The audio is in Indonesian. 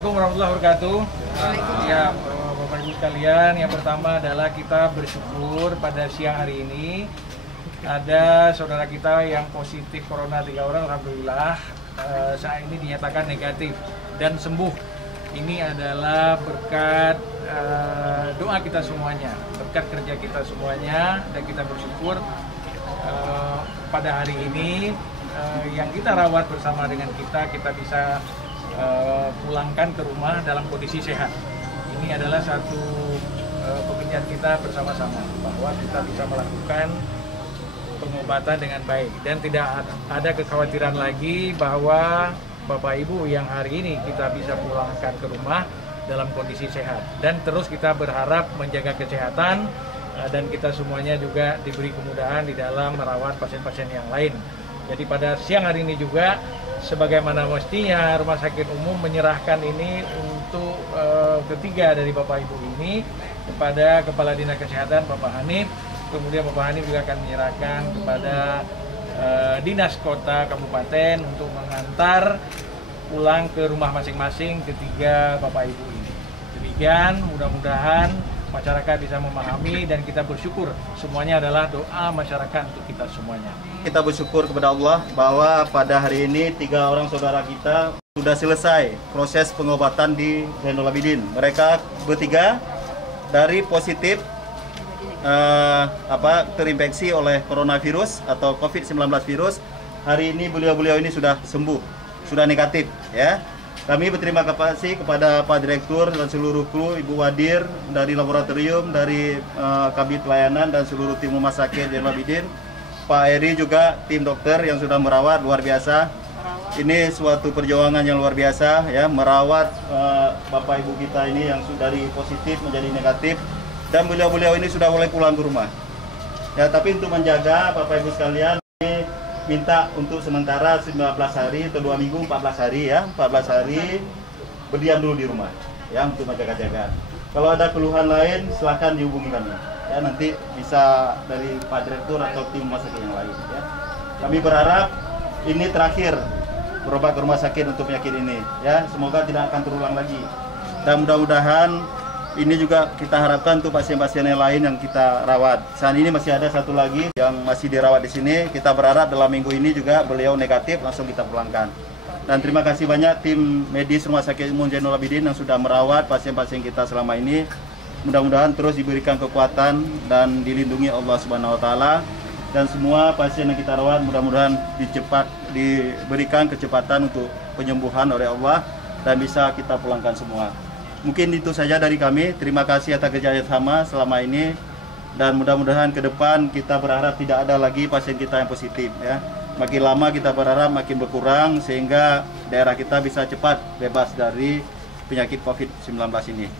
Assalamualaikum warahmatullahi wabarakatuh. Ya, Bapak Ibu sekalian, yang pertama adalah kita bersyukur pada siang hari ini ada saudara kita yang positif corona 3 orang, alhamdulillah saat ini dinyatakan negatif dan sembuh. Ini adalah berkat doa kita semuanya, berkat kerja kita semuanya, dan kita bersyukur pada hari ini yang kita rawat bersama dengan kita bisa pulangkan ke rumah dalam kondisi sehat. Ini adalah satu pekerjaan kita bersama-sama bahwa kita bisa melakukan pengobatan dengan baik dan tidak ada kekhawatiran lagi bahwa Bapak Ibu yang hari ini kita bisa pulangkan ke rumah dalam kondisi sehat, dan terus kita berharap menjaga kesehatan dan kita semuanya juga diberi kemudahan di dalam merawat pasien-pasien yang lain. Jadi pada siang hari ini juga sebagaimana mestinya Rumah Sakit Umum menyerahkan ini untuk ketiga dari Bapak Ibu ini kepada Kepala Dinas Kesehatan Bapak Hanif. Kemudian Bapak Hanif juga akan menyerahkan kepada Dinas Kota Kabupaten untuk mengantar pulang ke rumah masing-masing ketiga Bapak Ibu ini. Demikian, mudah-mudahan masyarakat bisa memahami, dan kita bersyukur semuanya adalah doa masyarakat untuk kita semuanya. Kita bersyukur kepada Allah bahwa pada hari ini 3 orang saudara kita sudah selesai proses pengobatan di Zainul Abidin. Mereka bertiga dari positif terinfeksi oleh coronavirus atau COVID-19 virus. Hari ini beliau ini sudah sembuh, sudah negatif ya. Kami berterima kasih kepada Pak Direktur dan seluruh kru, Ibu Wadir dari laboratorium, dari Kabit Pelayanan dan seluruh tim Rumah Sakit Zainul Abidin. Pak Eri juga tim dokter yang sudah merawat, luar biasa. Ini suatu perjuangan yang luar biasa ya, merawat Bapak Ibu kita ini yang sudah dari positif menjadi negatif, dan beliau ini sudah boleh pulang ke rumah. Ya, tapi untuk menjaga Bapak Ibu sekalian, minta untuk sementara 19 hari atau 2 minggu, 14 hari ya, 14 hari berdiam dulu di rumah ya, untuk menjaga-jaga. Kalau ada keluhan lain silahkan dihubungi kami ya, nanti bisa dari Pak Direktur atau tim rumah sakit yang lain ya. Kami berharap ini terakhir berobat ke rumah sakit untuk penyakit ini ya, semoga tidak akan terulang lagi, dan mudah-mudahan ini juga kita harapkan untuk pasien-pasien yang lain yang kita rawat. Saat ini masih ada satu lagi yang masih dirawat di sini. Kita berharap dalam minggu ini juga beliau negatif, langsung kita pulangkan. Dan terima kasih banyak tim medis Rumah Sakit Umum Zainul Abidin yang sudah merawat pasien-pasien kita selama ini. Mudah-mudahan terus diberikan kekuatan dan dilindungi Allah Subhanahu wa taala. Dan semua pasien yang kita rawat mudah-mudahan diberikan kecepatan untuk penyembuhan oleh Allah dan bisa kita pulangkan semua. Mungkin itu saja dari kami. Terima kasih atas kerjasama selama ini, dan mudah-mudahan ke depan kita berharap tidak ada lagi pasien kita yang positif ya. Makin lama kita berharap makin berkurang sehingga daerah kita bisa cepat bebas dari penyakit COVID-19 ini.